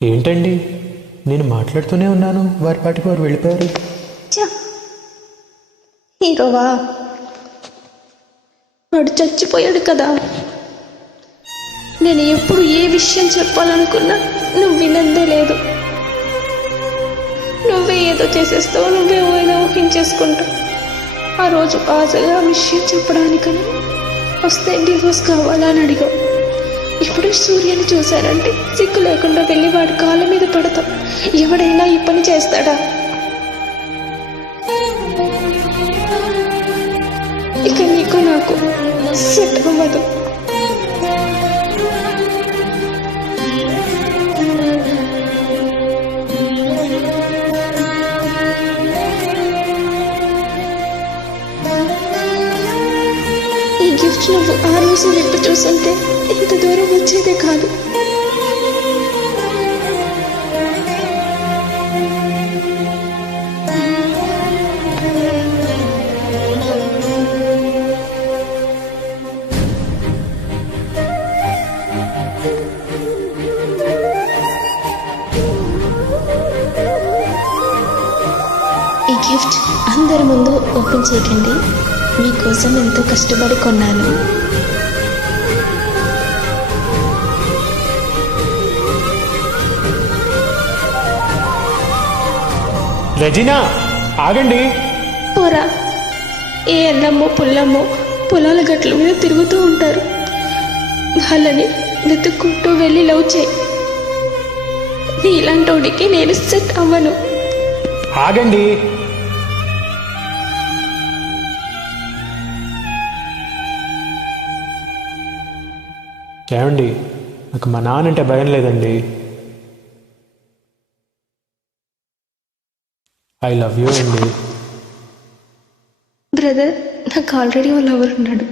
ఏంటండి, నేను మాట్లాడుతూనే ఉన్నాను, వారి పాటికి వారు వెళ్ళిపోయారు. హీరోవా? వాడు చచ్చిపోయాడు కదా. నేను ఎప్పుడు ఏ విషయం చెప్పాలనుకున్నా నువ్వు వినందే లేదు. నువ్వే ఏదో చేసేస్తావు, నువ్వే ఏదో ఊహించేసుకుంటావు. ఆ రోజు ఆశగా ఆ విషయం చెప్పడానికని వస్తే డివోర్స్ కావాలని అడిగావు. ఇప్పుడు సూర్యని చూశానంటే సిగ్గు లేకుండా వెళ్ళి వాడి కాళ్ళ మీద పడతాం. ఎవడైనా ఈ పని చేస్తాడా? ఇక నీకు నాకు సెట్ అవ్వదు. ఈ గిఫ్ట్ నువ్వు ఆ రోజు విప్పి చూస్తుంటే ఇంత దూరం వచ్చేదే కాదు. ఈ గిఫ్ట్ అందరి ముందు ఓపెన్ చేయకండి. మీకోసం ఎంతో కష్టపడి కొన్నాను. రెజినా, ఆగండి. పోరా. ఏ అన్నమ్మో పుల్లమ్మో పొలాల గట్ల మీద తిరుగుతూ ఉంటారు. వాళ్ళని వెతుక్కుంటూ వెళ్ళి లవ్ చేయి. నీ ఇలాంటోడికి నేను సెట్ అవ్వను. ఆగండి. ఏమండి, నాకు మా నాన్నంటే భయం లేదండి. ఐ లవ్ యూ అండి. బ్రదర్, నాకు ఆల్రెడీ ఓ లవర్ ఉన్నాడు.